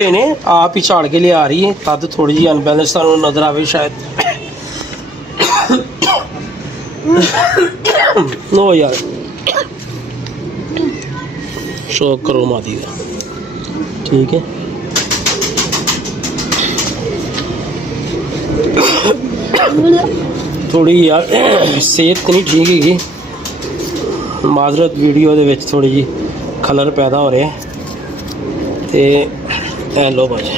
ने आप ही झाड़ के लिए आ रही है तद थोड़ी जी अनबैलेंस नजर आवे शायद। नो यार शो करो मादी का ठीक है। थोड़ी यार सेहत नहीं ठीक है माजरत वीडियो दे विच थोड़ी जी खलर पैदा हो रहा है ते लो भाजी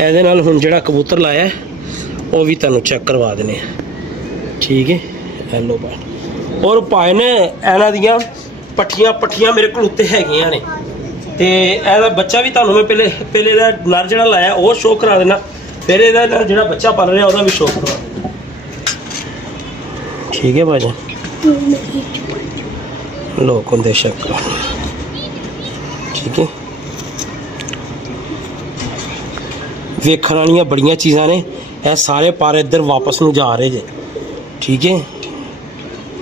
ਇਹਦੇ ਨਾਲ ਹੁਣ ਜਿਹੜਾ ਕਬੂਤਰ ਲਾਇਆ ਉਹ ਵੀ ਤੁਹਾਨੂੰ ਚੈੱਕ ਕਰਵਾ ਦਿੰਨੇ ਠੀਕ ਹੈ। ਹੈਲੋ ਬਾਈ ਔਰ ਪਾਏ ਨੇ ਇਹਨਾਂ ਦੀਆਂ ਪੱਠੀਆਂ ਮੇਰੇ ਕੋਲ ਉੱਤੇ ਹੈਗੀਆਂ ਨੇ ਤੇ ਇਹਦਾ ਬੱਚਾ ਵੀ ਤੁਹਾਨੂੰ ਮੈਂ ਪਹਿਲੇ ਦਾ ਨਰ ਜਿਹੜਾ ਲਾਇਆ ਉਹ ਸ਼ੋਅ ਕਰਾ ਦੇਣਾ ਫਿਰ ਇਹਦਾ ਜਿਹੜਾ ਬੱਚਾ ਪਲ ਰਿਹਾ ਉਹਦਾ ਵੀ ਸ਼ੋਅ ਕਰਵਾ ਦੇਣਾ ਠੀਕ ਹੈ ਭਾਜੀ। ਲੋਕ ਹੁੰਦੇ ਸ਼ੱਕ ਠੀਕ ਹੈ। ਵੇਖਣ ਵਾਲੀਆਂ ਬੜੀਆਂ ਚੀਜ਼ਾਂ ਨੇ ਇਹ ਸਾਰੇ ਪਰ ਇੱਧਰ ਵਾਪਸ ਨੂੰ ਜਾ ਰਹੇ ਜੇ ਠੀਕ ਹੈ।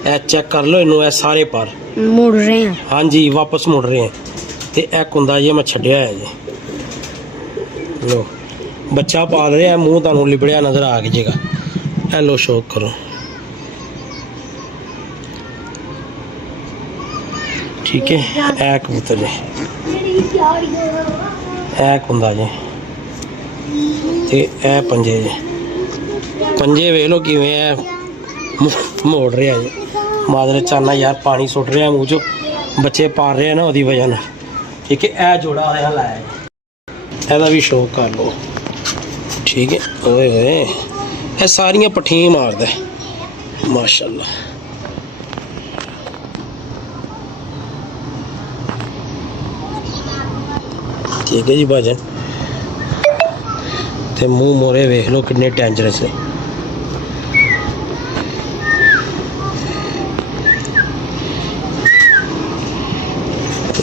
ਇਹ ਚੈੱਕ ਕਰ ਲਓ ਇਹਨੂੰ ਇਹ ਸਾਰੇ ਪਰ ਮੁੜ ਰਹੇ ਹਨ ਹਾਂਜੀ ਵਾਪਸ ਮੁੜ ਰਹੇ ਹਨ ਤੇ ਇਹ ਕੁੰਦਾ ਜੇ ਮੈਂ ਛੱਡਿਆ ਹੈ ਜੀ ਲੋ ਬੱਚਾ ਪਾਲ ਰਿਹਾ ਮੂੰਹ ਤੁਹਾਨੂੰ ਲਿਬੜਿਆ ਨਜ਼ਰ ਆ ਜਾਏਗਾ। ਇਹ ਲੋ ਸ਼ੌਕ ਕਰੋ ठीक है। ए कबूतर जे ए कुंदा जे ते ए पंजे जे पंजे वेख लो किवें मोड़ रहा जे मादर चाना यार पानी सुट रहा मूँह चो बच्चे पाल रहे हैं ना वही वजह ना ठीक है। ए जोड़ा आया लाया एदा भी शौक कर लो ठीक है। ओए ओए ए सारियां पट्ठियां मारदा माशाअल्लाह ठीक है जी भाजन ते मुँह मोरे वेख लो कितने डेंजरस है।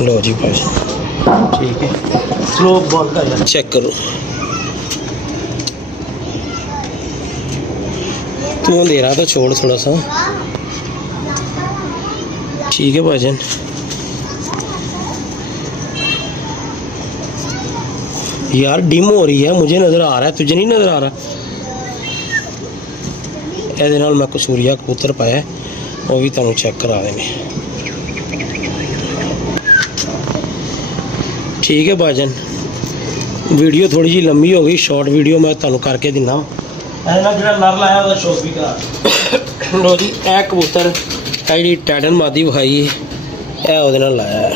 लो जी भाजन ठीक है स्लो बॉल का चेक करो तू अंधेरा तो छोड़ थोड़ा सा ठीक है भाजन। यार डिम हो रही है मुझे नज़र आ रहा है तुझे नहीं नज़र आ रहा। ਇਹਦੇ ਨਾਲ मैं कसूरिया कबूतर पाया वो भी तुहानू चेक करा देंगे ठीक है भाजन। वीडियो थोड़ी जी लंबी हो गई शॉर्ट वीडियो मैं तुहानू करके दिना ਇਹਦੇ ਨਾਲ ਜਿਹੜਾ ਨਰ ਲਾਇਆ ਉਹਦਾ ਸ਼ੌਕ ਵੀ ਕਰਾ। ਲੋ ਜੀ ਇਹ ਕਬੂਤਰ ਇਹ ਜਿਹੜੀ ਟੈਡਨ ਮਾਦੀ ਵਿਖਾਈ ਇਹ ਉਹਦੇ ਨਾਲ ਲਾਇਆ